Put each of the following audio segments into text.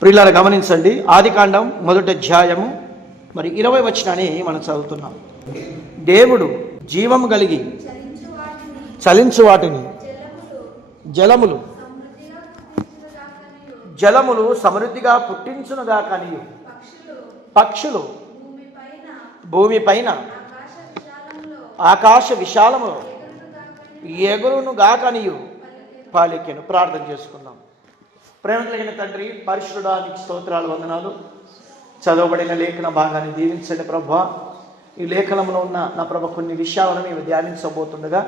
ప్రియులారా గమనించండి, ఆదికాండం 1వ అధ్యాయము 20వ వచనాన్ని మనం చదువుతున్నాం. దేవుడు జీవము కలిగి చలించు వాటిని జలములు సమృద్ధిగా పుట్టించునుగాకనియు, పక్షులు భూమిపైన ఆకాశ విశాలములో ఎగురునుగాకనియు పాలికెను. ప్రార్థన చేసుకుందాం. ప్రేమ కలిగిన తండ్రి, పరిశుద్ధుడా, నీకు స్తోత్రాలు, వందనాలు. చదవబడిన లేఖన భాగాన్ని దీవించండి ప్రభువా. ఈ లేఖనంలో ఉన్న నా ప్రభు కొన్ని విషయాలను మేము ధ్యానించబోతుండగా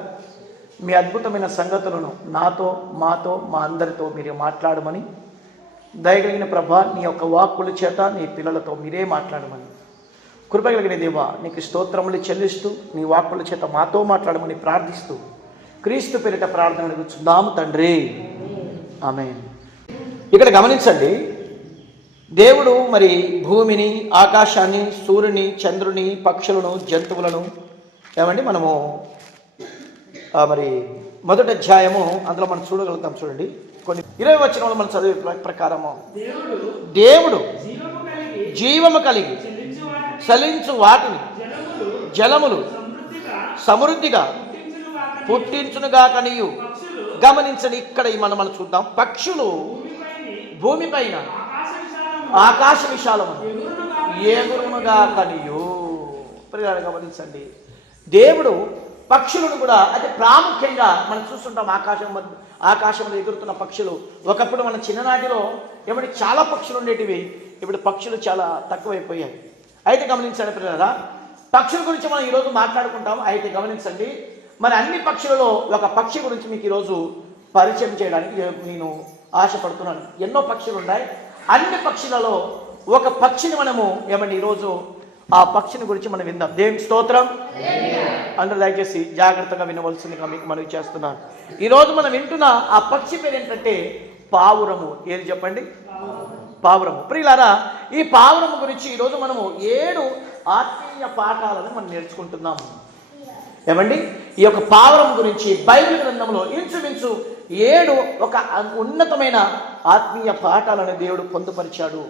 మీ అద్భుతమైన సంగతులను నాతో, మాతో, మా అందరితో మీరు మాట్లాడమని, దయగలిగిన ప్రభా నీ యొక్క వాక్కుల చేత నీ పిల్లలతో మీరే మాట్లాడమని, కృపగలిగిన దేవా నీకు స్తోత్రములు చెల్లిస్తూ నీ వాక్కుల చేత మాతో మాట్లాడమని ప్రార్థిస్తూ క్రీస్తు పేరిట ప్రార్థన అడుగుచున్నాము తండ్రి, ఆమేన్. ఇక్కడ గమనించండి, దేవుడు మరి భూమిని, ఆకాశాన్ని, సూర్యుని, చంద్రుని, పక్షులను, జంతువులను మనము మరి 1వ అధ్యాయము అందులో మనం చూడగలుగుతాం. చూడండి, కొన్ని 20 వచనంలో మనం చదివే ప్రకారము దేవుడు జీవము కలిగి చలించు వాటిని జలములు సమృద్ధిగా పుట్టించునుగాకనియు. గమనించండి, ఇక్కడ మనం చూద్దాం, పక్షులు భూమిపైన ఆకాశ విశాలము ఎగురునుగాకనియు. గమనించండి, దేవుడు పక్షులను కూడా అతి ప్రాముఖ్యంగా మనం చూస్తుంటాం. ఆకాశంలో ఎగురుతున్న పక్షులు, ఒకప్పుడు మన చిన్ననాటిలో చాలా పక్షులు ఉండేటివి, ఇప్పుడు పక్షులు చాలా తక్కువైపోయాయి. అయితే గమనించండి పిల్లరా, పక్షుల గురించి మనం ఈరోజు మాట్లాడుకుంటాం. అయితే గమనించండి, మరి అన్ని పక్షులలో ఒక పక్షి గురించి మీకు ఈరోజు పరిచయం చేయడానికి నేను ఆశపడుతున్నాను. ఎన్నో పక్షులు ఉన్నాయి, అన్ని పక్షులలో ఒక పక్షిని మనము ఈరోజు ఆ పక్షిని గురించి మనం విందాం. దేవుని స్తోత్రం. అందరూ దయచేసి జాగ్రత్తగా వినవలసిందిగా మీకు మనవి చేస్తున్నాను. ఈరోజు మనం వింటున్న ఆ పక్షి పేరు ఏంటంటే పావురము. ఏది చెప్పండి? పావురము. ప్రియులారా, ఈ పావురము గురించి ఈరోజు మనము 7 ఆత్మీయ పాఠాలను మనం నేర్చుకుంటున్నాము. ఈ యొక్క పావురం గురించి బైబిల్ గ్రంథంలో ఇంచుమించు 7 ఒక ఉన్నతమైన ఆత్మీయ పాఠాలను దేవుడు పొందుపరిచాడు.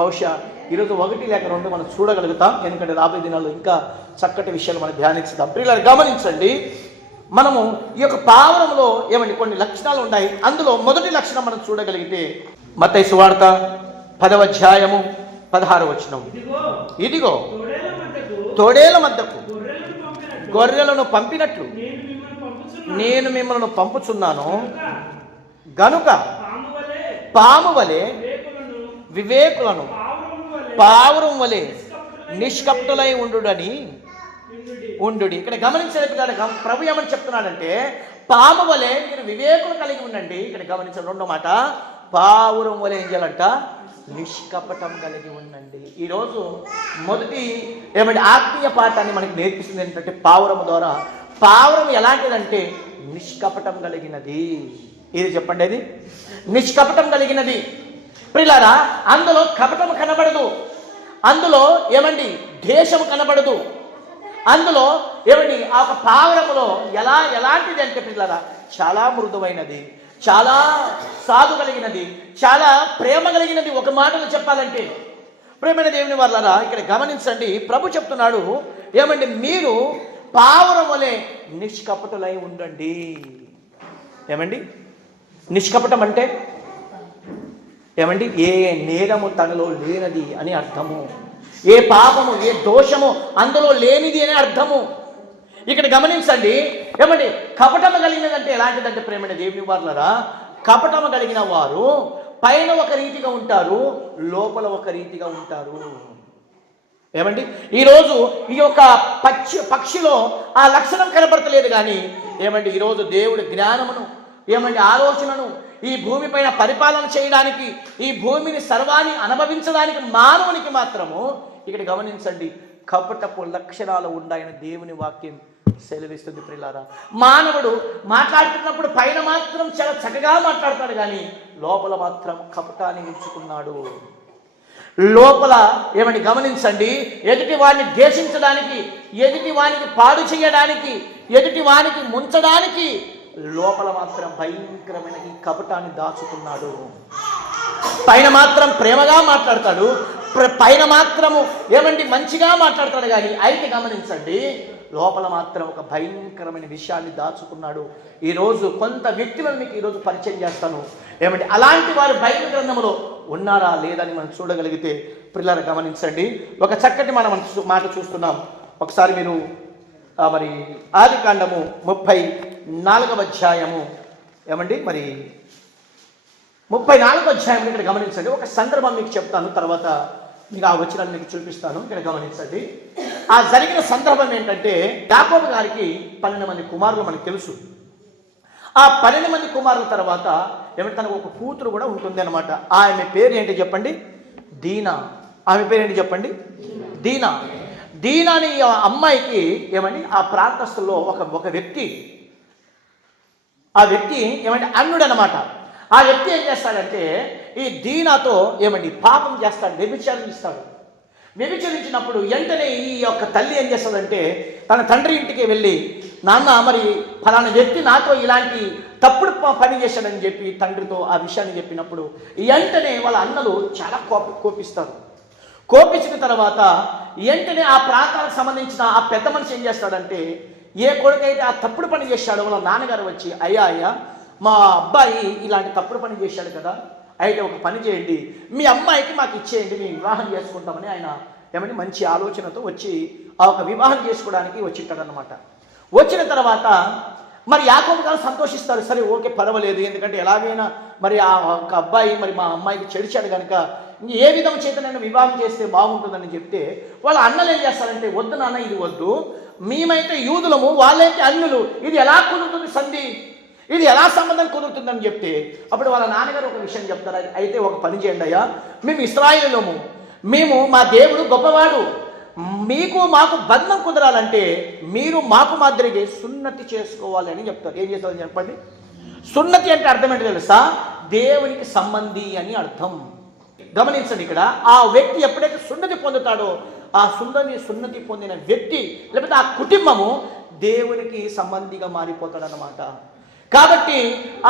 బహుశా ఈరోజు 1 లేక 2 మనం చూడగలుగుతాం, ఎందుకంటే రాబోయే దినాల్లో ఇంకా చక్కటి విషయాలు మనం ధ్యానిస్తాం. ప్రియులారా గమనించండి, మనము ఈ యొక్క పావురంలో కొన్ని లక్షణాలు ఉన్నాయి. అందులో మొదటి లక్షణం మనం చూడగలిగితే మత్తయి సువార్త 10వ అధ్యాయము 16వ వచనం, ఇదిగో తోడేల మధ్యకు గొర్రెలను పంపినట్లు నేను మిమ్మల్ని పంపుచున్నాను, గనుక పాము వలె వివేకులను పావురం వలె నిష్కప్తులై ఉండు. ఇక్కడ గమనించలేదు, ప్రభు ఏమని చెప్తున్నాడంటే పాము వలె మీరు వివేకులు కలిగి ఉండండి. ఇక్కడ గమనించండి, 2వ మాట, పావురం వలె ఏం చేయాలంట? నిష్కపటం కలిగి ఉండండి. ఈరోజు మొదటి ఆత్మీయ పాఠాన్ని మనకి నేర్పిస్తుంది ఏంటంటే పావురం ద్వారా. పావురం ఎలాంటిదంటే నిష్కపటం కలిగినది. ఇది చెప్పండి, అది నిష్కపటం కలిగినది. ప్రియులారా, అందులో కపటం కనబడదు, అందులో దేశం కనబడదు, అందులో ఆ ఒక పావురములో ఎలాంటిది అంటే ప్రియులారా చాలా మృదువైనది, చాలా సాధు కలిగినది, చాలా ప్రేమ కలిగినది. ఒక మాటలో చెప్పాలంటే ప్రేమైన దేవుని వాళ్ళారా, ఇక్కడ గమనించండి, ప్రభు చెప్తున్నాడు మీరు పావురం వలె నిష్కపటులై ఉండండి. నిష్కపటం అంటే ఏ నేరము తనలో లేనది అని అర్థము, ఏ పాపము, ఏ దోషము అందులో లేనిది అని అర్థము. ఇక్కడ గమనించండి, కపటము కలిగినదంటే ఎలాంటిదంటే ప్రేమైన దేవుని వారులారా, కపటము కలిగిన వారు పైన ఒక రీతిగా ఉంటారు, లోపల ఒక రీతిగా ఉంటారు. ఈరోజు ఈ యొక్క పక్షిలో ఆ లక్షణం కనబడతలేదు. కానీ ఈరోజు దేవుడి జ్ఞానమును ఆలోచనను ఈ భూమి పైన పరిపాలన చేయడానికి, ఈ భూమిని సర్వాన్ని అనుభవించడానికి మానవునికి మాత్రము ఇక్కడ గమనించండి కపటపు లక్షణాలు ఉన్నాయని దేవుని వాక్యం సెలవిస్తుంది. ప్రియులారా, మానవుడు మాట్లాడుతున్నప్పుడు పైన మాత్రం చాలా చక్కగా మాట్లాడతాడు, కానీ లోపల మాత్రం కపటాన్ని ఉంచుకున్నాడు. లోపల గమనించండి, ఎదుటి వాడిని ద్వేషించడానికి, ఎదుటి వానికి పాడు చేయడానికి, ఎదుటి వానికి ముంచడానికి లోపల మాత్రం భయంకరమైన ఈ కపటాన్ని దాచుకున్నాడు. పైన మాత్రం ప్రేమగా మాట్లాడతాడు, పైన మాత్రము ఏమండి మంచిగా మాట్లాడతాడు. కానీ అయితే గమనించండి, లోపల మాత్రం ఒక భయంకరమైన విషయాన్ని దాచుకున్నాడు. ఈరోజు కొంత వ్యక్తులను మీకు ఈరోజు పరిచయం చేస్తాను. ఏమంటే అలాంటి వారు బైబిల్ గ్రంథంలో ఉన్నారా లేదని మనం చూడగలిగితే పిల్లలు గమనించండి. ఒక చక్కటి మనం మాట చూస్తున్నాం. ఒకసారి మీరు మరి ఆదికాండము 34వ అధ్యాయము ఏమండి మరి 34వ అధ్యాయం ఇక్కడ గమనించండి. ఒక సందర్భం మీకు చెప్తాను, తర్వాత మీకు ఆ వచనాన్ని మీకు చూపిస్తాను. ఇక్కడ గమనించండి. ఆ జరిగిన సందర్భం ఏంటంటే, యాకోబు గారికి 12 మంది కుమారులు మనకు తెలుసు. ఆ 12 మంది కుమారుల తర్వాత ఏమంటే తనకు ఒక కూతురు కూడా ఉంటుంది అనమాట. ఆమె పేరు ఏంటి చెప్పండి? దీనా. ఆమె పేరు ఏంటి చెప్పండి? దీనా. దీనా అని అమ్మాయికి ఏమండి ఆ ప్రాంతస్తుల్లో ఒక వ్యక్తి, ఆ వ్యక్తి ఏమంటే అన్నుడు అనమాట. ఆ వ్యక్తి ఏం చేస్తాడంటే ఈ దీనాతో ఏమండి పాపం చేస్తాడు, వ్యభిచారించాడు. వ్యభిచరించినప్పుడు వెంటనే ఈ యొక్క తల్లి ఏం చేస్తుందంటే తన తండ్రి ఇంటికి వెళ్ళి, నాన్న మరి ఫలానా వ్యక్తి నాతో ఇలాంటి తప్పుడు పని చేశాడని చెప్పి తండ్రితో ఆ విషయాన్ని చెప్పినప్పుడు వెంటనే వాళ్ళ అన్నలు చాలా కోపిస్తారు. కోపించిన తర్వాత వెంటనే ఆ ప్రాంతానికి సంబంధించిన ఆ పెద్ద మనిషి ఏం చేస్తాడంటే, ఏ కొడుకైతే ఆ తప్పుడు పని చేశాడో వాళ్ళ నాన్నగారు వచ్చి, అయ్యా మా అబ్బాయి ఇలాంటి తప్పుడు పని చేశాడు కదా, అయితే ఒక పని చేయండి, మీ అమ్మాయికి మాకు ఇచ్చేయండి, మేము వివాహం చేసుకుంటామని ఆయన ఏమని మంచి ఆలోచనతో వచ్చి ఆ ఒక వివాహం చేసుకోవడానికి వచ్చింటాడనమాట. వచ్చిన తర్వాత మరి యాకోబు గారు సంతోషిస్తారు. సరే ఓకే పర్వాలేదు, ఎందుకంటే ఎలాగైనా మరి ఆ ఒక అబ్బాయి మరి మా అమ్మాయికి చెడిచాడు కనుక ఏ విధం చేత నేను వివాహం చేస్తే బాగుంటుందని చెప్తే వాళ్ళ అన్నలు ఏం చేస్తారంటే, వద్దు నాన్న ఇది వద్దు, మేమైతే యూదులము వాళ్ళైతే అన్యులు, ఇది ఎలా కుదురుతుంది సంధి, ఇది ఎలా సంబంధం కుదురుతుందని చెప్తే అప్పుడు వాళ్ళ నాన్నగారు ఒక విషయం చెప్తారు. అయితే ఒక పని చేయండి అయ్యా, మేము ఇశ్రాయేలులము, మేము మా దేవుడు గొప్పవాడు, మీకు మాకు బంధం కుదరాలంటే మీరు మాకు మాదిరిగా సున్నతి చేసుకోవాలి అని చెప్తారు. ఏం చేస్తారని చెప్పండి? సున్నతి అంటే అర్థం ఏంటో తెలుసా? దేవునికి సంబంధి అని అర్థం. గమనించండి, ఇక్కడ ఆ వ్యక్తి ఎప్పుడైతే సున్నతి పొందుతాడో ఆ సున్నతి పొందిన వ్యక్తి లేకపోతే ఆ కుటుంబము దేవునికి సంబంధిగా మారిపోతాడనమాట. కాబట్టి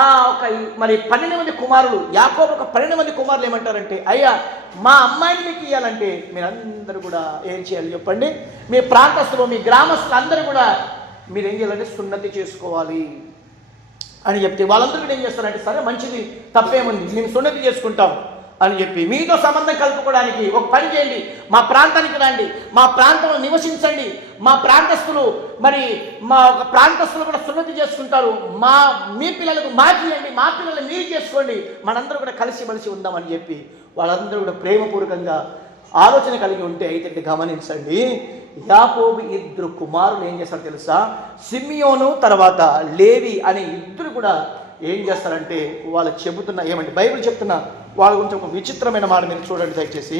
ఆ ఒక మరి 12 మంది కుమారులు, యాకోబు ఒక 12 మంది కుమారులు ఏమంటారంటే, అయ్యా మా అమ్మాయిని మీకు ఇవ్వాలంటే మీరందరూ కూడా ఏం చేయాలి చెప్పండి? మీ ప్రాంతస్తులు మీ గ్రామస్తులు అందరూ కూడా మీరు ఏం చేయాలంటే సున్నతి చేసుకోవాలి అని చెప్తే వాళ్ళందరూ కూడా ఏం చేస్తారంటే, సరే మంచిది, తప్పేముంది, మేము సున్నతి చేసుకుంటాం అని చెప్పి మీతో సంబంధం కలుపుకోవడానికి ఒక పని చేయండి, మా ప్రాంతానికి రండి, మా ప్రాంతంలో నివసించండి, మా ప్రాంతస్తులు మరి మా ఒక ప్రాంతస్తులు కూడా సున్నతి చేసుకుంటారు, మీ పిల్లలకు మాకు ఇవ్వండి, మా పిల్లలు మీరు చేసుకోండి, మనందరూ కూడా కలిసిమెలిసి ఉందామని చెప్పి వాళ్ళందరూ కూడా ప్రేమపూర్వకంగా ఆలోచన కలిగి ఉంటే, అయితే గమనించండి, యాకోబు 2 కుమారులు ఏం చేస్తారో తెలుసా? సిమియోను తర్వాత లేవి అనే 2 కూడా ఏం చేస్తారంటే వాళ్ళు చెబుతున్న ఏమంటే బైబిల్ చెప్తున్న వాళ్ళ గురించి ఒక విచిత్రమైన మాట మీరు చూడండి దయచేసి.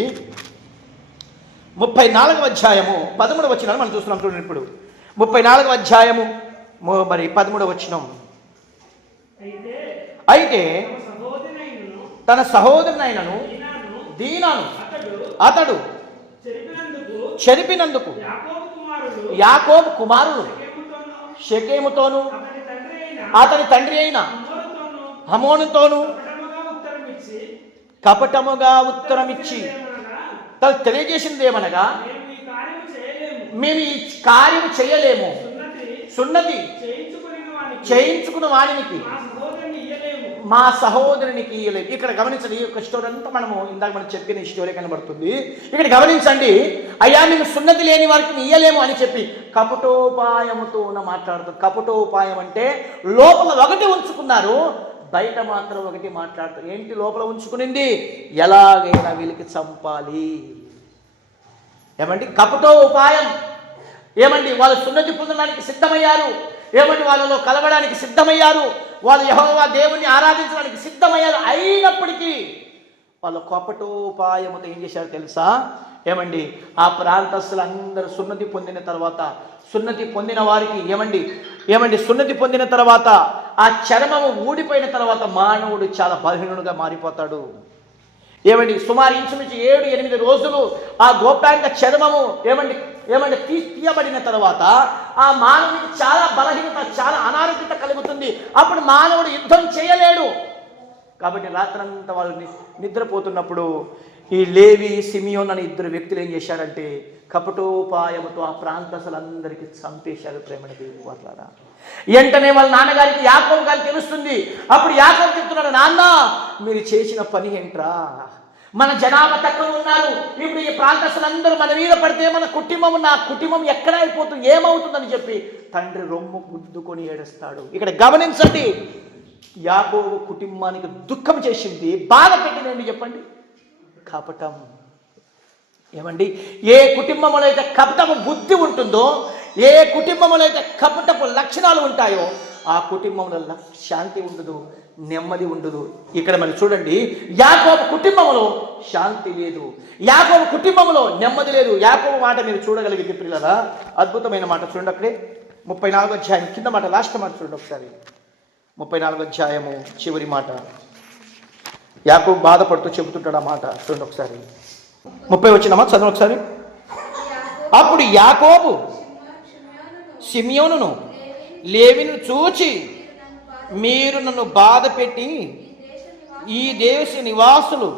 34వ అధ్యాయము 13వ వచనాన్ని మనం చూస్తున్నాం. చూడండి ఇప్పుడు 34వ అధ్యాయము మరి 13వ వచనం. అయితే తన సహోదరునైనను దీనాను అతడు చెరిపినందుకు యాకోబు కుమారులు షెకెముతోను అతని తండ్రి అయిన హమోనుతోను కపటముగా ఉత్తరమిచ్చి తను తెలియజేసింది ఏమనగా, మేము ఈ కార్యము చేయలేము, సున్నతి చేయించుకున్న వాడికి మా సహోదరునికి ఇయ్యలేదు. ఇక్కడ గమనించండి, ఈ యొక్క స్టోరీ అంతా మనం ఇందాక మనం చెప్పిన స్టోరీ కనబడుతుంది. ఇక్కడ గమనించండి, అయ్యా మేము సున్నతి లేని వారికి ఇయ్యలేము అని చెప్పి కపటోపాయముతో మాట్లాడుతారు. కపటోపాయం అంటే లోపల ఒకటి ఉంచుకున్నారు, బయట మాత్రం ఒకటి మాట్లాడతారు. ఏంటి లోపల ఉంచుకునింది? ఎలాగైనా వీళ్ళకి చంపాలి. ఏమండి కపటో ఉపాయం. ఏమండి వాళ్ళు సున్నతి పొందడానికి సిద్ధమయ్యారు, ఏమండి వాళ్ళలో కలవడానికి సిద్ధమయ్యారు, వాళ్ళు యెహోవా దేవుని ఆరాధించడానికి సిద్ధమయ్యారు. అయినప్పటికీ వాళ్ళు కపటోపాయముతో ఏం చేశారు తెలుసా? ఏమండి ఆ ప్రాంతస్తులందరూ సున్నతి పొందిన తర్వాత, సున్నతి పొందిన వారికి ఏమండి సున్నతి పొందిన తర్వాత ఆ చర్మము ఊడిపోయిన తర్వాత మానవుడు చాలా బలహీనుడుగా మారిపోతాడు. ఏమండి సుమారు ఇంచుమించు 7-8 రోజులు ఆ గోప్యాంగ చర్మము ఏమండి తీయబడిన తర్వాత ఆ మానవునికి చాలా బలహీనత, చాలా అనారోగ్యత కలుగుతుంది. అప్పుడు మానవుడు యుద్ధం చేయలేడు. కాబట్టి రాత్రంతా వాళ్ళు నిద్రపోతున్నప్పుడు ఈ లేవి సిమియోన్ అనే ఇద్దరు వ్యక్తులు ఏం చేశారంటే కపటోపాయముతో ఆ ప్రాంతస్తులందరికీ చంపేశారు. ప్రేమని దేవుని వారలారా, వెంటనే వాళ్ళ నాన్నగారికి యాకోబు గారికి తెలుస్తుంది. అప్పుడు యాకోబు చెప్తున్నాడు, నాన్న మీరు చేసిన పని ఏంట్రా, మన జనాభా తక్కువ ఉన్నారు, ఇప్పుడు ఈ ప్రాంతస్తులందరూ మన మీద పడితే మన కుటుంబం, నా కుటుంబం ఎక్కడ అయిపోతుంది, ఏమవుతుందని చెప్పి తండ్రి రొమ్ము గుద్దుకొని ఏడుస్తాడు. ఇక్కడ గమనించండి, యాకోబు కుటుంబానికి దుఃఖం చేసింది, బాధ పెట్టిందండి చెప్పండి కపటం. ఏమండి, ఏ కుటుంబంలో అయితే కపటము బుద్ధి ఉంటుందో, ఏ కుటుంబంలో అయితే కపటపు లక్షణాలు ఉంటాయో ఆ కుటుంబంలో శాంతి ఉండదు, నెమ్మది ఉండదు. ఇక్కడ మరి చూడండి, యాకోబు కుటుంబంలో శాంతి లేదు, యాకోబు కుటుంబంలో నెమ్మది లేదు. యాకోబు మాట మీరు చూడగలిగితే పిల్లరా, అద్భుతమైన మాట చూడండి. అక్కడే 34వ అధ్యాయం కింద మాట, లాస్ట్ మాట చూడండి ఒకసారి. 34వ అధ్యాయము చివరి మాట, యాకోబు బాధపడుతూ చెబుతుంటాడు ఆ మాట చూడండి ఒకసారి. 30 వచ్చినమా చదువు ఒకసారి. అప్పుడు యాకోబు సిమియోనును లేవిను చూచి, మీరు నన్ను బాధ పెట్టి ఈ దేశ నివాసులు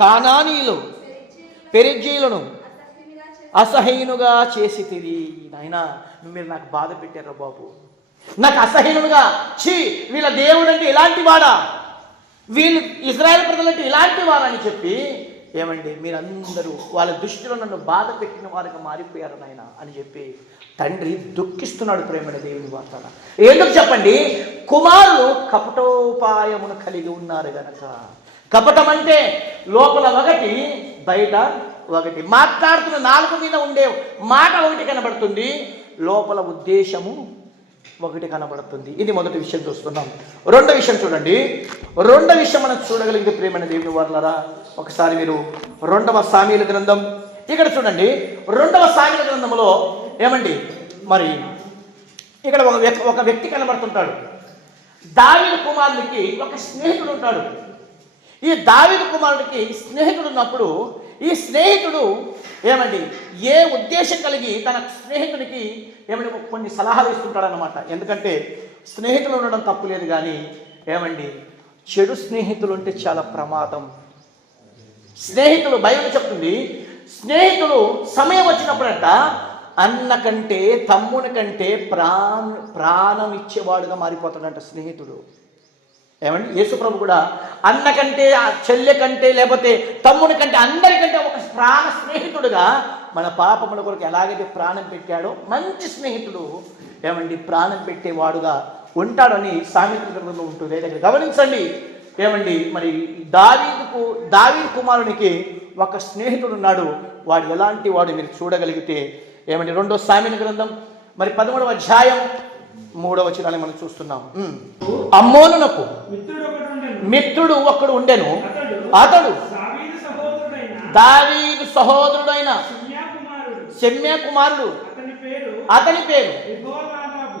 కానానీయులు పెరిజ్జీయులను అసహ్యునుగా చేసి తిరిగి, నాయనా మీరు నాకు బాధ పెట్టారు బాబు, నాకు అసహ్యునుగా, వీళ్ళ దేవుడు అంటే ఇలాంటి వాడా, వీళ్ళు ఇజ్రాయెల్ ప్రజలంటే ఇలాంటి వారని చెప్పి, ఏమండి మీరందరూ వాళ్ళ దృష్టిలో నన్ను బాధ పెట్టిన వారికి మారిపోయారు నాయన అని చెప్పి తండ్రి దుఃఖిస్తున్నాడు. ప్రేమని దేవుని వార్త ఎందుకు చెప్పండి, కుమారులు కపటోపాయమును కలిగి ఉన్నారు గనక. కపటం అంటే లోపల ఒకటి బయట ఒకటి, మాట్లాడుతున్న నాలుగు మీద ఉండే మాట ఒకటి కనబడుతుంది, లోపల ఉద్దేశము ఒకటి కనబడుతుంది. ఇది మొదటి విషయం చూస్తున్నాం. రెండో విషయం చూడండి, రెండో విషయం మనం చూడగలిగితే ప్రేమైన దేవుని వారలారా, ఒకసారి మీరు 2వ సామూయేలు గ్రంథం ఇక్కడ చూడండి. 2వ సామూయేలు గ్రంథంలో ఏమండి మరి ఇక్కడ ఒక వ్యక్తి కనబడుతుంటాడు. దావీదు కుమారునికి ఒక స్నేహితుడు ఉంటాడు. ఈ దావీదు కుమారుడికి స్నేహితుడు ఉన్నప్పుడు ఈ స్నేహితుడు ఏమండి ఏ ఉద్దేశం కలిగి తన స్నేహితునికి ఏమండి కొన్ని సలహాలు ఇస్తుంటాడు అన్నమాట. ఎందుకంటే స్నేహితులు ఉండడం తప్పు లేదు, కానీ ఏమండి చెడు స్నేహితులు అంటే చాలా ప్రమాదం. స్నేహితులు, బైబిల్ చెప్తుంది, స్నేహితులు సమయం వచ్చినప్పుడంట అన్న కంటే తమ్ముని కంటే ప్రాణం ఇచ్చేవాడుగా మారిపోతాడంట స్నేహితుడు. ఏమండి యేసుప్రభు కూడా అన్న కంటే, చెల్లె కంటే, లేకపోతే తమ్ముని కంటే, అందరికంటే ఒక ప్రాణ స్నేహితుడుగా మన పాపముల కొరకు ఎలాగైతే ప్రాణం పెట్టాడో మంచి స్నేహితుడు ఏమండి ప్రాణం పెట్టేవాడుగా ఉంటాడని సామెతల గ్రంథంలో ఉంటుంది. దగ్గర గమనించండి. ఏమండి మరి దావీదు కుమారునికి ఒక స్నేహితుడు ఉన్నాడు. వాడు ఎలాంటి వాడు మీరు చూడగలిగితే ఏమండి 2వ సామెతల గ్రంథం మరి 13వ అధ్యాయం 3వ వచనాన్ని మనం చూస్తున్నాం. అమ్మోనునకు మిత్రుడు ఒకడు ఉండెను, అతడు దావీదు సహోదరుడైన షిమ్యా కుమారుడు, అతని పేరు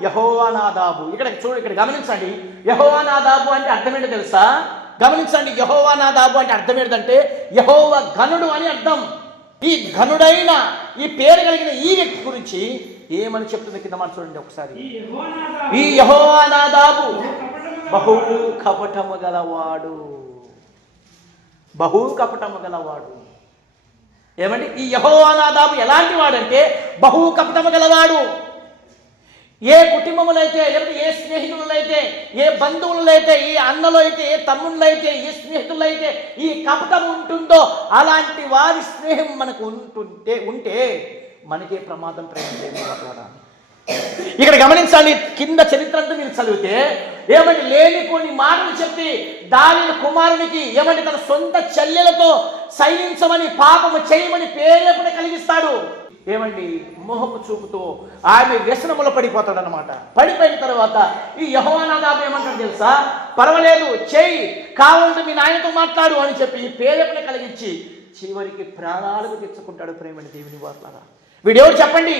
యెహోవానాదాబు. ఇక్కడ గమనించండి, యెహోవానాదాబు అంటే అర్థం ఏంటో తెలుసా? గమనించండి, యెహోవానాదాబు అంటే అర్థం ఏంటంటే యెహోవా ఘనుడు అని అర్థం. ఈ ఘనుడైన ఈ పేరు కలిగిన ఈ వ్యక్తి గురించి ఏమని చెప్తుంది కింద మాట చూడండి ఒకసారి. ఈ యెహోవానాదాబు బహు కపటము గలవాడు, బహు కపటము గలవాడు. ఏమండి ఈ యెహోవానాదాబు ఎలాంటి వాడంటే బహు కపటము గలవాడు. ఏ కుటుంబములు అయితే, లేకపోతే ఏ స్నేహితులు అయితే, ఏ బంధువులు అయితే, ఏ అన్నలు అయితే, ఏ తమ్ముళ్ళు అయితే, ఏ స్నేహితులు అయితే ఈ కపటం ఉంటుందో అలాంటి వారి స్నేహం మనకు ఉంటే మనకే ప్రమాదం. ఇక్కడ గమనించాలి, కింద చరిత్ర అంతా మీరు చదివితే ఏమంటే లేని కొన్ని మాటలు చెప్పి దావీదు కుమారునికి ఏమంటే తన సొంత చెల్లెలతో సైనించమని, పాపము చేయమని ప్రేరేపణ కలిగిస్తాడు. ఏమండి మోహపు చూపుతో ఆమె వ్యసనములో పడిపోతాడు అనమాట. పడిపోయిన తర్వాత ఈ యెహోవానాదాబు ఏమంటాడు తెలుసా? పర్వాలేదు, చేయి, కావాలంటే మీ నాయనతో మాట్లాడు అని చెప్పి ప్రేరేపణ కలిగించి చివరికి ప్రాణాలకు తెచ్చుకుంటాడు. ప్రేమని దేవుని వారలారా, వీడెవరు చెప్పండి?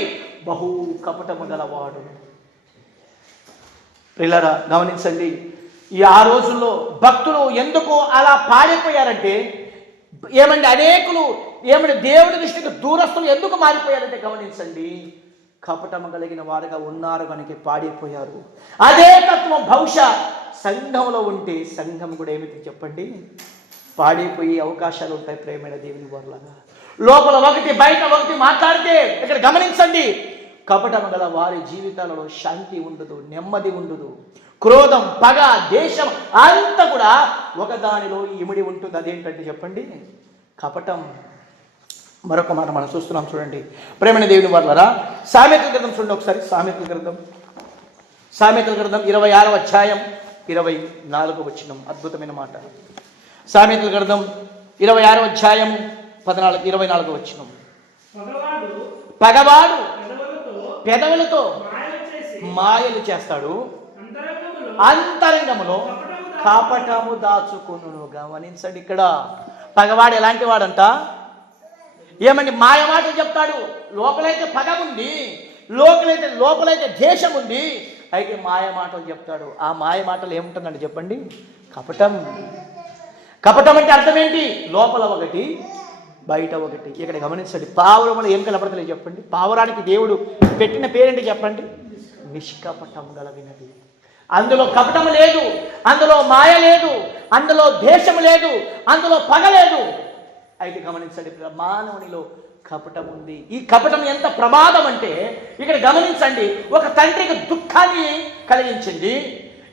బహు కపటము గలవాడు. ప్రియులారా గమనించండి, ఆ రోజుల్లో భక్తులు ఎందుకు అలా పాడైపోయారంటే, ఏమండి అనేకులు ఏమంటే దేవుడి దృష్టికి దూరస్తులు ఎందుకు మారిపోయారంటే గమనించండి, కపటము కలిగిన వారుగా ఉన్నారు కనుక పాడైపోయారు. అదే తత్వం బహుశా సంఘంలో ఉంటే సంఘం కూడా ఏమిటి చెప్పండి, పాడైపోయే అవకాశాలు ఉంటాయి. ప్రేమైన దేవుని వారలాగా లోపల ఒకటి బయట ఒకటి మాట్లాడితే ఇక్కడ గమనించండి, కపటం గల వారి జీవితాలలో శాంతి ఉండదు, నెమ్మది ఉండదు. క్రోధం, పగ, దేశం అంతా కూడా ఒకదానిలో ఇమిడి ఉంటుంది. అదేంటంటే చెప్పండి, కపటం. మరొక మాట మనం చూస్తున్నాం చూడండి ప్రేమైన దేవుని వారలారా. సామెతల గ్రంథం చూడండి ఒకసారి. సామెతల గ్రంథం 26వ అధ్యాయం 24వ వచనం, అద్భుతమైన మాట. సామెతల గ్రంథం 26వ అధ్యాయం 24వ వచనం. పగవాడు పెదవులతో మాయలు చేస్తాడు, అంతరంగములో కపటము దాచుకొనును. గమనించండి, ఇక్కడ పగవాడు ఎలాంటి వాడంట, ఏమండి మాయ మాటలు చెప్తాడు. లోపలైతే పగ ఉంది, లోపలైతే దేశం ఉంది, అయితే మాయ మాటలు చెప్తాడు. ఆ మాయ మాటలు ఏముంటుందండి చెప్పండి, కపటం. కపటం అంటే అర్థం ఏంటి, లోపల ఒకటి బయట ఒకటి. ఇక్కడ గమనించండి, పావురంలో ఏం కనపడతలేదు చెప్పండి. పావురానికి దేవుడు పెట్టిన పేరేంటి చెప్పండి, నిష్కపటం గలవినది. అందులో కపటం లేదు, అందులో మాయ లేదు, అందులో దేశం లేదు, అందులో పగ లేదు. అయితే గమనించండి, మానవునిలో కపటం ఉంది. ఈ కపటం ఎంత ప్రమాదం అంటే ఇక్కడ గమనించండి, ఒక తండ్రికి దుఃఖాన్ని కలిగించింది.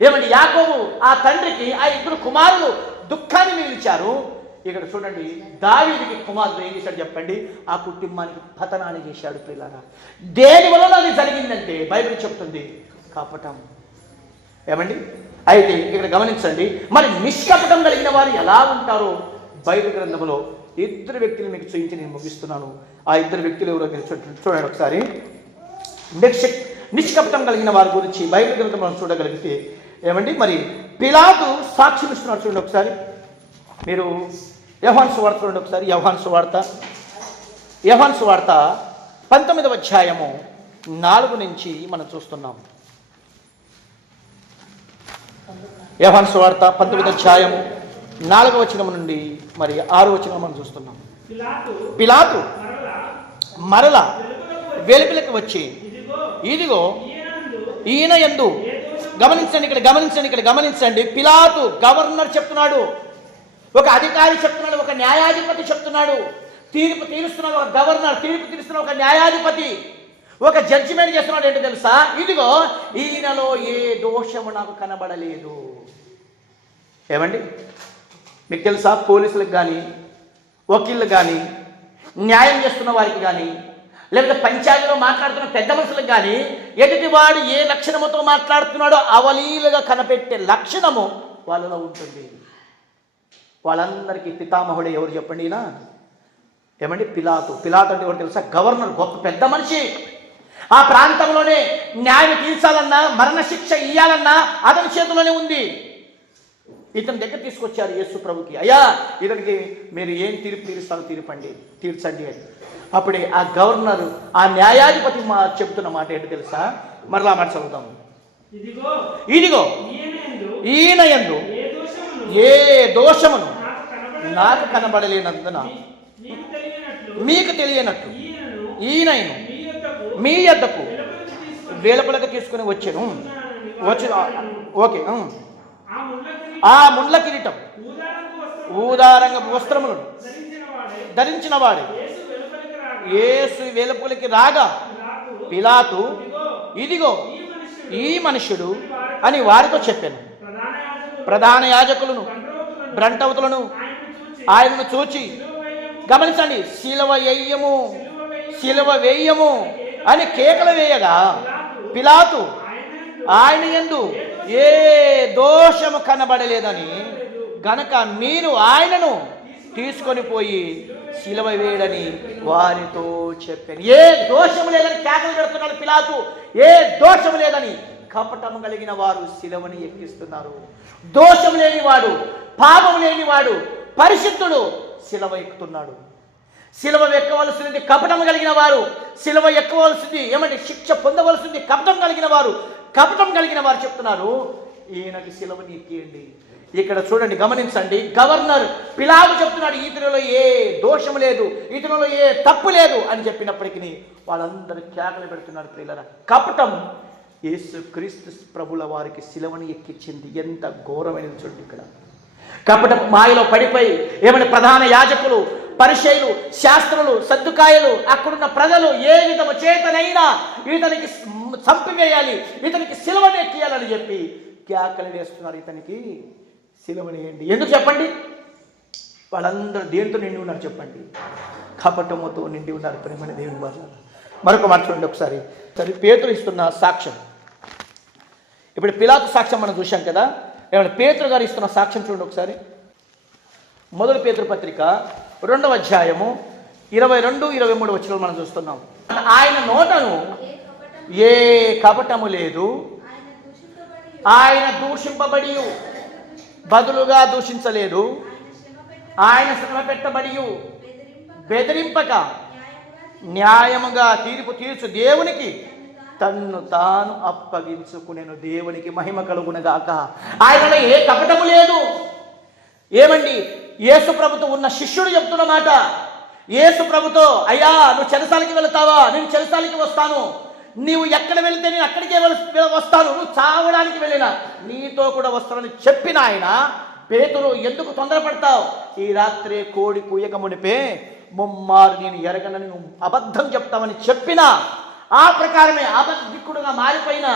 ఏమండి, యాకోబు ఆ తండ్రికి ఆ ఇద్దరు కుమారులు దుఃఖాన్ని మిగిల్చారు. ఇక్కడ చూడండి, దావీదుకి కుమారుడు ఏం చేశాడు చెప్పండి, ఆ కుటుంబానికి పతనాన్ని చేశాడు. పిల్లరా, దేని వలన అది జరిగిందంటే బైబిల్ చెప్తుంది, కపటం. ఏమండి, అయితే ఇక్కడ గమనించండి, మరి నిష్కపటం కలిగిన వారు ఎలా ఉంటారో బైబిల్ గ్రంథంలో ఇద్దరు వ్యక్తులు మీకు చూపించి నేను ముగిస్తున్నాను. ఆ ఇద్దరు వ్యక్తులు ఎవరో మీరు చూడండి ఒకసారి. నిష్కపటం కలిగిన వారి గురించి బైబిల్ గ్రంథంలో చూడగలిగితే ఏమండి, మరి పిలాతు సాక్ష్యం ఇస్తున్నాడు చూడండి ఒకసారి. మీరు యోహాను సువార్త చూడండి ఒకసారి. యోహాను సువార్త 19వ అధ్యాయము 4 నుంచి మనం చూస్తున్నాం. యోహాను సువార్త 19వ అధ్యాయము 4వ వచనం నుండి మరి 6వ వచనం మనం చూస్తున్నాం. పిలాతు మరల వెలుపలకు వచ్చి, ఇదిగో ఈయన యందు. గమనించండి. పిలాతు గవర్నర్ చెప్తున్నాడు, ఒక అధికారి చెప్తున్నాడు, ఒక న్యాయాధిపతి చెప్తున్నాడు, తీర్పు తీరుస్తున్నాడు ఒక గవర్నర్, తీర్పు తీరుస్తున్నాడు ఒక న్యాయాధిపతి, ఒక జడ్జిమెంట్ చేస్తున్నాడు. ఏంటో తెలుసా, ఇదిగో ఈయనలో ఏ దోషము నాకు కనబడలేదు. ఏమండి, మీకు తెలుసా, పోలీసులకు కానీ, వకీళ్ళకు కానీ, న్యాయం చేస్తున్న వారికి కానీ, లేకపోతే పంచాయతీలో మాట్లాడుతున్న పెద్ద మనుషులకు కానీ, ఎదుటివాడు ఏ లక్షణముతో మాట్లాడుతున్నాడో అవలీలుగా కనిపెట్టే లక్షణము వాళ్ళలో ఉంటుంది. వాళ్ళందరికీ పితామహుడే ఎవరు చెప్పండి, ఈయన. ఏమండి, పిలాతు అంటే ఎవరు తెలుసా, గవర్నర్, గొప్ప పెద్ద మనిషి. ఆ ప్రాంతంలోనే న్యాయం తీర్చాలన్నా, మరణశిక్ష ఇయ్యాలన్నా అతని చేతిలోనే ఉంది. ఇతని దగ్గర తీసుకొచ్చారు యేసు ప్రభుకి. అయ్యా, ఇతనికి మీరు ఏం తీర్పు తీరుస్తారో తీర్చండి అని. అప్పుడే ఆ గవర్నర్, ఆ న్యాయాధిపతి చెబుతున్న మాట ఏంటో తెలుసా, మరలా మాట చదువుతాము. ఇదిగో ఈయన యందు ఏ దోషమును నాకు కనబడలేనందున మీకు తెలియనట్లు ఈయనను మీ యొద్దకు వెలుపలకు తీసుకుని వచ్చాను. ఓకే. ఆ ముండ్ల కిరీటం, ఊదారంగ వస్త్రములను ధరించిన వాడే యేసు వెలుపలికి రాగా పిలాతు, ఇదిగో ఈ మనుష్యుడు అని వారితో చెప్పాను. ప్రధాన యాజకులను, బ్రంటవతులను ఆయనను చూచి, గమనించండి, సిలువ వేయము అని కేకలు వేయగా పిలాతు ఆయన యందు ఏ దోషము కనబడలేదని గనక మీరు ఆయనను తీసుకొని పోయి సిలువ వేయడని వారితో చెప్పాను. ఏ దోషము లేదని కేకలు పెడుతున్నాడు పిలాతు. ఏ దోషము లేదని. కపటము కలిగిన వారు సిలువని ఎక్కిస్తున్నారు. దోషం లేనివాడు, పాపం లేనివాడు, పరిశుద్ధుడు సిలువ ఎక్కుతున్నాడు. సిలువ ఎక్కవలసింది కపటం కలిగిన వారు, సిలువ ఎక్కవలసింది ఏమంటే శిక్ష పొందవలసింది కపటం కలిగిన వారు చెప్తున్నారు, ఈయనకి సిలువని ఎక్కియండి. ఇక్కడ చూడండి, గమనించండి, గవర్నర్ పిలాతు చెప్తున్నాడు, ఇతరులో ఏ దోషం లేదు, ఇతరులో ఏ తప్పు లేదు అని చెప్పినప్పటికీ వాళ్ళందరూ కేకలు పెడుతున్నారు. ప్రియులారా, కపటం యేసు క్రీస్తు ప్రభుల వారికి శిలువను ఎక్కించింది. ఎంత ఘోరమైనది చూడండి ఇక్కడ. కపట మాయలో పడిపోయి ఏమని ప్రధాన యాజకులు, పరిసయ్యులు, శాస్త్రులు, సద్దుకాయలు, అక్కడున్న ప్రజలు ఏ విధము చేతనైనా ఇతనికి చంపివేయాలి, ఇతనికి శిలువను ఎక్కియాలని చెప్పి కేకలు వేస్తున్నారు. ఇతనికి శిలువనేయండి. ఎందుకు చెప్పండి? వాళ్ళందరూ దేనితో నిండి ఉన్నారు చెప్పండి? కపటముతో నిండి ఉన్నారు. ప్రేమని దేవుని వారు. మరొక మాట చూడండి ఒకసారి. పేతురు ఇస్తున్న సాక్ష్యం. ఇప్పుడు పిలాతు సాక్ష్యం మనం చూశాం కదా. ఏమన్నా పేతురు గారు ఇస్తున్న సాక్ష్యం చూడండి ఒకసారి. మొదటి పేతురు పత్రిక 2వ అధ్యాయము 22, 23 వచనాలు మనం చూస్తున్నాం. ఆయన నోటను ఏ కపటము లేదు, ఆయన దూషింపబడి బదులుగా దూషించలేదు, ఆయన శ్రమ పెట్టబడి బెదిరింపక న్యాయముగా తీర్పు తీర్చు దేవునికి తన్ను తాను అప్పగించుకునేను. దేవునికి మహిమ కలుగునగాక. ఆయనలో ఏ కపటము లేదు. ఏమండి, యేసు ప్రభుతో ఉన్న శిష్యుడు చెప్తున్న మాట. యేసు ప్రభుతో, అయ్యా నువ్వు చెరసాలకి వెళతావా? నేను చెరసాలకి వస్తాను. నీవు ఎక్కడ వెళితే నేను అక్కడికే వస్తాను. నువ్వు చావడానికి వెళ్ళినా నీతో కూడా వస్తానని చెప్పిన ఆయన, పేతురు ఎందుకు తొందరపడతావు? ఈ రాత్రి కోడి కూయక మునిపే ముమ్మారు నేను ఎరగనని నువ్వు అబద్ధం చెప్తావని చెప్పిన ఆ ప్రకారమే అబద్ధికుడుగా మారిపోయిన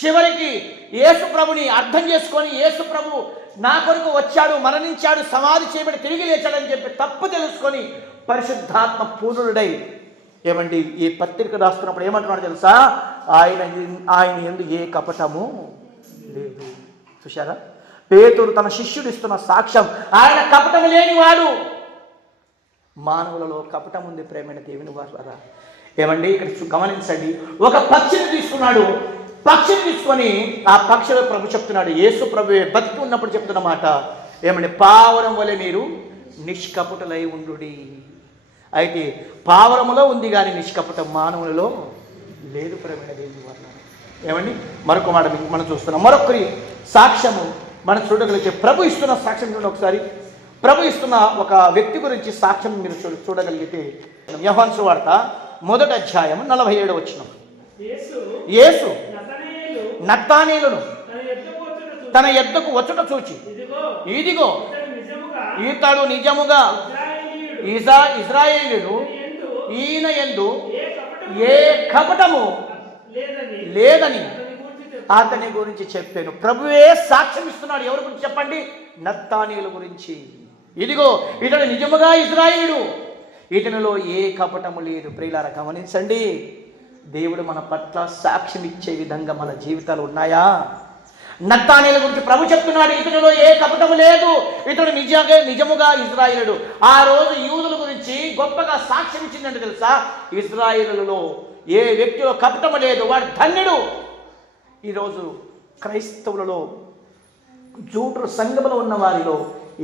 చివరికి యేసు ప్రభుని అర్థం చేసుకొని, యేసు ప్రభు నా కొరకు వచ్చాడు, మరణించాడు, సమాధి చేయబడి తిరిగి లేచాడని చెప్పి తప్పు తెలుసుకొని పరిశుద్ధాత్మ పూర్ణుడై ఏమండి ఈ పత్రిక రాస్తున్నప్పుడు ఏమంటున్నాడు తెలుసా? ఆయన యందు ఏ కపటము లేదు. చూశారా? పేతురు తన శిష్యుడు ఇస్తున్న సాక్ష్యం. ఆయన కపటము లేనివాడు. మానవులలో కపటం ఉంది ప్రేమైన దేవుని వారు. ఏమండి ఇక్కడ గమనించండి. ఒక పక్షిని తీసుకున్నాడు. పక్షిని తీసుకొని ఆ పక్షిలో ప్రభు చెప్తున్నాడు, యేసు ప్రభువే బతికి ఉన్నప్పుడు చెప్తున్న మాట ఏమండి, పావురం వలె మీరు నిష్కపటులై ఉండుడి. అయితే పావురములో ఉంది కానీ నిష్కపటం మానవులలో లేదు ప్రేమైన దేవుని వారు. ఏమండి మరొక మాట మనం చూస్తున్నాం. మరొకరి సాక్ష్యము మనం చూడగలిగితే ప్రభు ఇస్తున్న సాక్ష్యం చూడండి ఒకసారి. ప్రభు ఇస్తున్న ఒక వ్యక్తి గురించి సాక్ష్యం మీరు చూడగలిగితే యోహాను సువార్త 1వ అధ్యాయం 47వ వచనం. యేసు నత్తానేలును తన యొద్దకు వచ్చుట చూచి, ఇదిగో ఈతడు నిజముగా ఇశ్రాయేలీయుడు, ఈయన యందు ఏ కపటము లేదని అతని గురించి చెప్పాను. ప్రభువే సాక్ష్యం ఇస్తున్నాడు. ఎవరి గురించి చెప్పండి? నత్తానేలు గురించి. ఇదిగో ఇతడు నిజముగా ఇశ్రాయేలీయుడు, ఇతనిలో ఏ కపటము లేదు. ప్రియులారా గమనించండి. దేవుడు మన పట్ల సాక్ష్యం ఇచ్చే విధంగా మన జీవితాలు ఉన్నాయా? నత్తానేలు గురించి ప్రభు చెప్తున్నాడు, ఇతనిలో ఏ కపటము లేదు, ఇతడు నిజముగా ఇశ్రాయేలీయుడు. ఆ రోజు యూదుల గురించి గొప్పగా సాక్ష్యం ఇచ్చిందంటే తెలుసా? ఇశ్రాయేలులో ఏ వ్యక్తిలో కపటము లేదు, వాడు ధన్యుడు. ఈరోజు క్రైస్తవులలో జూటు సంఘములో ఉన్న వారిలో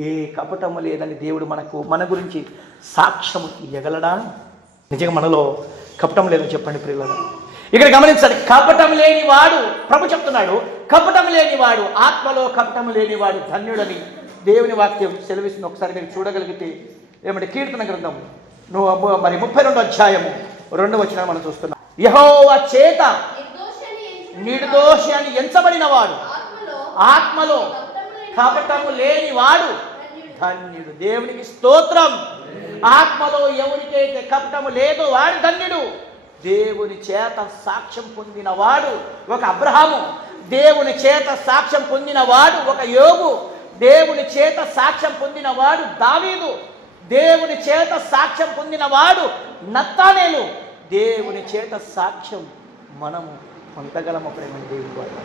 ఏ కపటము లేదని దేవుడు మన గురించి సాక్ష్యం ఇవ్వగలడా? నిజంగా మనలో కపటం లేదని చెప్పండి ప్రియులారా. ఇక్కడ గమనించండి. కపటం లేనివాడు, ప్రభు చెప్తున్నాడు, కపటం లేనివాడు, ఆత్మలో కపటం లేనివాడు ధన్యుడని దేవుని వాక్యం సెలవిస్తుంది. ఒకసారి మీరు చూడగలిగితే ఏమంటే కీర్తన గ్రంథం మరి 32వ అధ్యాయము 2వ వచనం మనం చూస్తున్నాం. యెహోవా చేత నిర్దోషి అని ఎంచబడిన వాడు, ఆత్మలో కపటము లేనివాడు ధన్యుడు. దేవునికి స్తోత్రం. ఆత్మలో ఎవరికైతే కపటము లేదో వాడు ధన్యుడు. దేవుని చేత సాక్ష్యం పొందినవాడు ఒక అబ్రహాము, దేవుని చేత సాక్ష్యం పొందినవాడు ఒక యోబు, దేవుని చేత సాక్ష్యం పొందినవాడు దావీదు, దేవుని చేత సాక్ష్యం పొందినవాడు నత్తానేలు. దేవుని చేత సాక్ష్యం మనము పొందగలము ప్రేమ దేవుని వారు.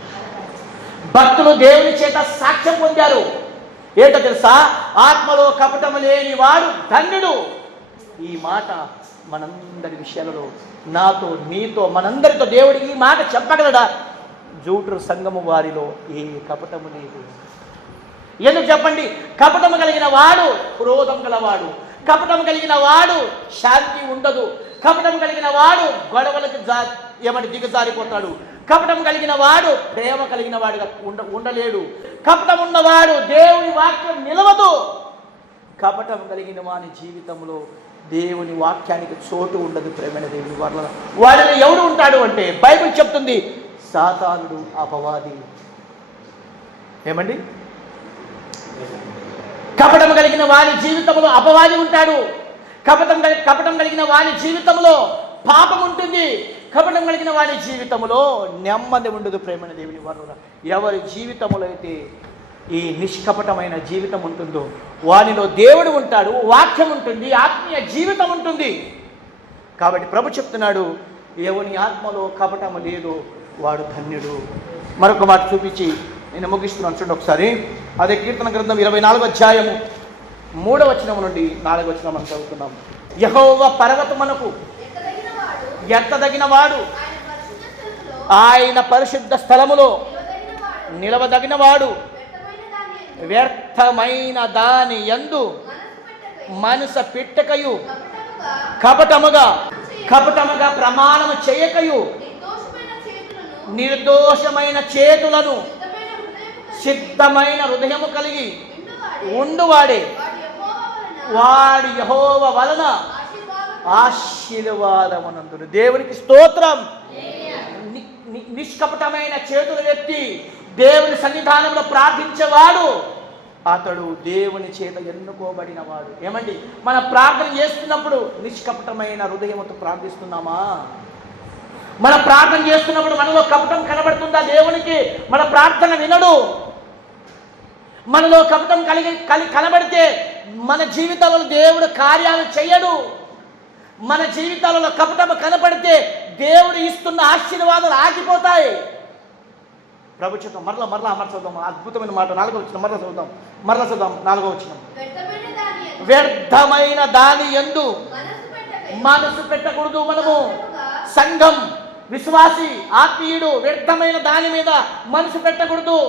భక్తులు దేవుని చేత సాక్ష్యం పొందారు. ఏంటో తెలుసా? ఆత్మలో కపటము లేని వాడు ధన్యుడు. ఈ మాట మనందరి విషయాలలో, నాతో నీతో మనందరితో దేవుడికి ఈ మాట చెప్పగలడా? జూటు సంఘము వారిలో ఏ కపటము లేదు. ఎందుకు చెప్పండి? కపటము కలిగిన వాడు క్రోధం గలవాడు, కపటము కలిగిన వాడు శాంతి ఉండదు, కపటం కలిగిన వాడు గొడవలకు దిగజారిపోతాడు, కపటం కలిగిన వాడు ప్రేమ కలిగిన వాడుగా ఉండలేడు, కపటం ఉన్నవాడు దేవుని వాక్యం నిలవదు. కపటం కలిగిన వాని జీవితంలో దేవుని వాక్యానికి చోటు ఉండదు ప్రేమైన దేవుని వాళ్ళ. వాడిని ఎవడు ఉంటాడు అంటే బైబిల్ చెప్తుంది, సాతానుడు అపవాది. ఏమండి? కపటం కలిగిన వాని జీవితంలో అపవాది ఉంటాడు. కపటం కలిగిన వాని జీవితంలో పాపం ఉంటుంది. కపటం కలిగిన వాని జీవితంలో నెమ్మది ఉండదు. ప్రేమైన దేవుని వారు, ఎవరి జీవితంలో అయితే ఈ నిష్కపటమైన జీవితం ఉంటుందో వానిలో దేవుడు ఉంటాడు, వాక్యం ఉంటుంది, ఆత్మీయ జీవితం ఉంటుంది. కాబట్టి ప్రభు చెప్తున్నాడు, ఎవని ఆత్మలో కపటము లేదు వాడు ధన్యుడు. మరొక మాట చూపించి నేను ముగిస్తున్నాను. చూడండి ఒకసారి. అదే కీర్తన గ్రంథం 24వ అధ్యాయము 3వ వచనం నుండి 4వ వచనం మనం చదువుతున్నాం. యెహోవా పర్వతమునకు ఎత్తదగిన వాడు, ఆయన పరిశుద్ధ స్థలములో నిలవదగిన వాడు, వ్యర్థమైన దాని యందు మనసు పెట్టకయు కపటముగా ప్రమాణము చేయకయు నిర్దోషమైన చేతులను సిద్ధమైన హృదయము కలిగి ఉండువాడే వాడు యెహోవా వలన ఆశీర్వాదమునందును. దేవునికి స్తోత్రం. నిష్కపటమైన చేతులు ఎత్తి దేవుని సన్నిధానంలో ప్రార్థించేవాడు అతడు దేవుని చేత ఎన్నుకోబడిన వాడు. ఏమండి? మన ప్రార్థన చేస్తున్నప్పుడు నిష్కపటమైన హృదయంతో ప్రార్థిస్తున్నామా? మన ప్రార్థన చేస్తున్నప్పుడు మనలో కపటం కనబడుతుందా దేవునికి? మన ప్రార్థన వినడు. మనలో కపటం కనబడితే మన జీవితాలలో దేవుడు కార్యాలు చేయడు. మన జీవితాలలో కపటము కనబడితే దేవుడు ఇస్తున్న ఆశీర్వాదాలు ఆగిపోతాయి. ప్రభు చెప్తాం. మరలా చదువుదాం. అద్భుతమైన మాట. 4వ వచనం మరలా చదువుదాం. 4వ వచనం. వ్యర్థమైన దాని యందు మనసు పెట్టకూడదు. మనము సంఘం, విశ్వాసి, ఆత్మీయుడు వ్యర్థమైన దాని మీద మనసు పెట్టకూడదు.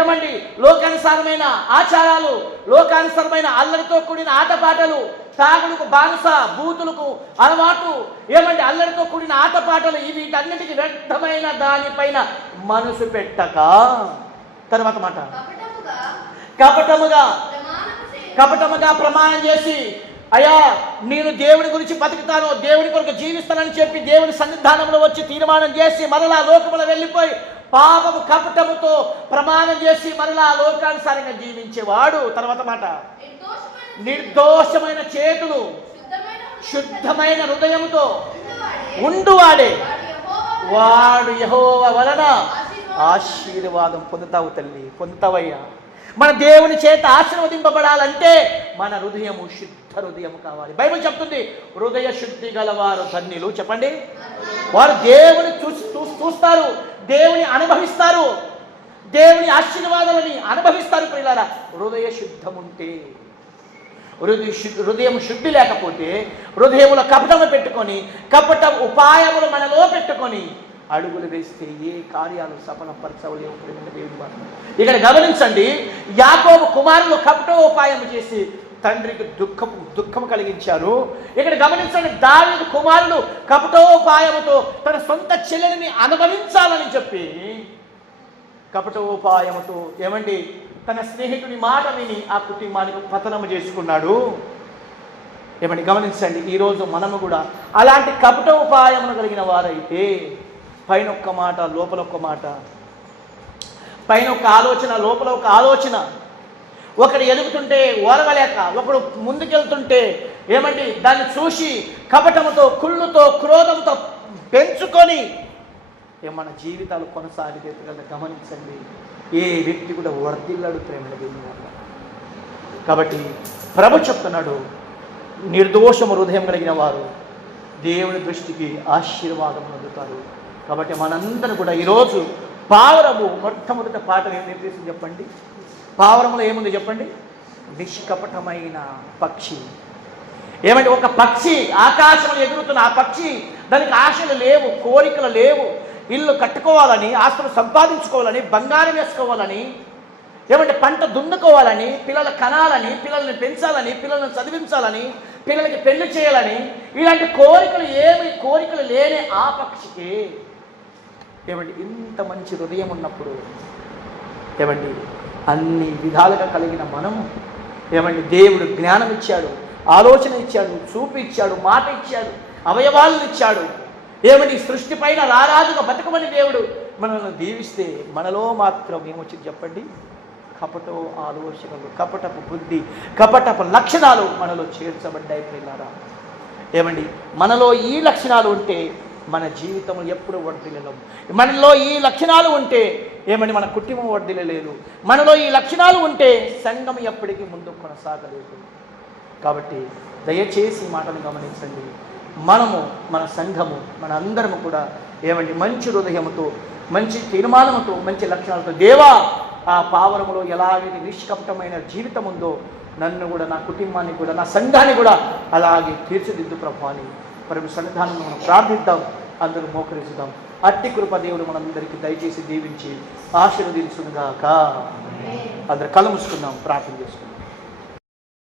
ఏమండి? లోకానుసారమైన ఆచారాలు, లోకానుసారమైన అల్లరితో కూడిన ఆటపాటలు, తాగుడుకు బానిస, బూతులకు అలవాటు, ఏమండి అల్లరితో కూడిన ఆటపాటలు, వీటన్నిటికీ వ్యర్థమైన దానిపైన మనసు పెట్టక. తర్వాత మాట, కపటముగా ప్రమాణం చేసి, అయ్యా నేను దేవుని గురించి బతుకుతాను, దేవుని కొరకు జీవిస్తానని చెప్పి దేవుని సన్నిధానంలో వచ్చి తీర్మానం చేసి మరలా లోకములో వెళ్ళిపోయి పాపము కపటముతో ప్రమాణం చేసి మరలా లోకానుసారంగా జీవించేవాడు. తర్వాత మాట, నిర్దోషమైన చేతులు శుద్ధమైన హృదయముతో ఉండువాడే వాడు యెహోవా వలన ఆశీర్వాదం పొందుతావు. తల్లి, పొందుతావయ్యా. మన దేవుని చేత ఆశీర్వదింపబడాలంటే మన హృదయము శుద్ధ హృదయము కావాలి. బైబిల్ చెప్తుంది, హృదయ శుద్ధి గలవారు ధన్యులు. చెప్పండి. వారు దేవుని చూస్తారు, దేవుని అనుభవిస్తారు, దేవుని ఆశీర్వాదాలని అనుభవిస్తారు. ప్రియులారా, హృదయ శుద్ధం ఉంటే, హృదయం శుద్ధి లేకపోతే, హృదయములో కపటము పెట్టుకొని కపట ఉపాయములు మనలో పెట్టుకొని అడుగులు వేస్తే ఏ కార్యాలు సఫలపరచలేవు. దేవుని మాట ఇక్కడ గమనించండి. యాకోబు కుమారులు కపటోపాయం చేసి తండ్రికి దుఃఖము కలిగించారు. ఇక్కడ గమనించండి, దావీదు కుమారులు కపటోపాయముతో తన సొంత చెల్లెలిని అనుభవించాలని చెప్పి కపటోపాయముతో ఏమండి తన స్నేహితుని మాట విని ఆ కుటుంబానికి పతనము చేసుకున్నాడు. ఏమండి గమనించండి, ఈరోజు మనము కూడా అలాంటి కపటోపాయమును కలిగిన వారైతే పైన ఒక్క మాట లోపల ఒక్క మాట, పైన ఒక ఆలోచన లోపల ఒక ఆలోచన, ఒకడు ఎదుగుతుంటే ఓరవలేక ఒకడు ముందుకెళ్తుంటే ఏమండి దాన్ని చూసి కపటముతో, కుళ్ళుతో, క్రోధంతో పెంచుకొని మన జీవితాలు కొనసాగితే గమనించండి, ఏ వ్యక్తి కూడా వర్ధిల్లాడు. ప్రేమల దేవుని వల్ల. కాబట్టి ప్రభు చెప్తున్నాడు, నిర్దోషము హృదయం కలిగిన వారు దేవుని దృష్టికి ఆశీర్వాదం పొందుతారు. కాబట్టి మనందరం కూడా ఈరోజు పావురము మొట్టమొదట పాట ఏం నేర్పిస్తుంది చెప్పండి? పావురంలో ఏముంది చెప్పండి? నిష్కపటమైన పక్షి. ఏమంటే ఒక పక్షి ఆకాశంలో ఎగురుతున్న ఆ పక్షి, దానికి ఆశలు లేవు, కోరికలు లేవు, ఇల్లు కట్టుకోవాలని, ఆస్తులు సంపాదించుకోవాలని, బంగారం వేసుకోవాలని, ఏమంటే పంట దున్నుకోవాలని, పిల్లలు కనాలని, పిల్లల్ని పెంచాలని, పిల్లల్ని చదివించాలని, పిల్లలకి పెళ్లి చేయాలని, ఇలాంటి కోరికలు లేని ఆ పక్షికి ఏమండి ఇంత మంచి హృదయం ఉన్నప్పుడు, ఏమండి అన్ని విధాలుగా కలిగిన మనము, ఏమండి దేవుడు జ్ఞానం ఇచ్చాడు, ఆలోచన ఇచ్చాడు, చూపు ఇచ్చాడు, మాట ఇచ్చాడు, అవయవాలను ఇచ్చాడు. ఏమండి సృష్టి పైన రారాజుగా బతకమని దేవుడు మనల్ని దీవిస్తే మనలో మాత్రం ఏమొచ్చింది చెప్పండి? కపట ఆలోచనలు, కపటపు బుద్ధి, కపటపు లక్షణాలు మనలో చేర్చబడ్డాయి ప్రియులారా. ఏమండి, మనలో ఈ లక్షణాలు ఉంటే మన జీవితంలో ఎప్పుడు వర్ధిల్లలేం. మనలో ఈ లక్షణాలు ఉంటే ఏమండి మన కుటుంబం వర్ధిల్లలేదు. మనలో ఈ లక్షణాలు ఉంటే సంఘం ఎప్పటికీ ముందుకు కొనసాగలేదు. కాబట్టి దయచేసి ఈ మాటను గమనించండి. మనము, మన సంఘము, మన అందరము కూడా ఏమండి మంచి హృదయముతో, మంచి తీర్మానముతో, మంచి లక్షణాలతో, దేవా ఆ పావనములో ఎలాగైతే నిష్కపటమైన జీవితం ఉందో నన్ను కూడా, నా కుటుంబాన్ని కూడా, నా సంఘాన్ని కూడా అలాగే తీర్చిదిద్దు ప్రభు అని ప్రభు సన్నిధానం మనం ప్రార్థిద్దాం. అందరూ మోకరిద్దాం. అట్టి కృప దేవుడు మనందరికీ దయచేసి దీవించి ఆశీర్వదించుగాక. అందరు కళ్ళు మూసుకుందాం, ప్రార్థన చేసుకుందాం.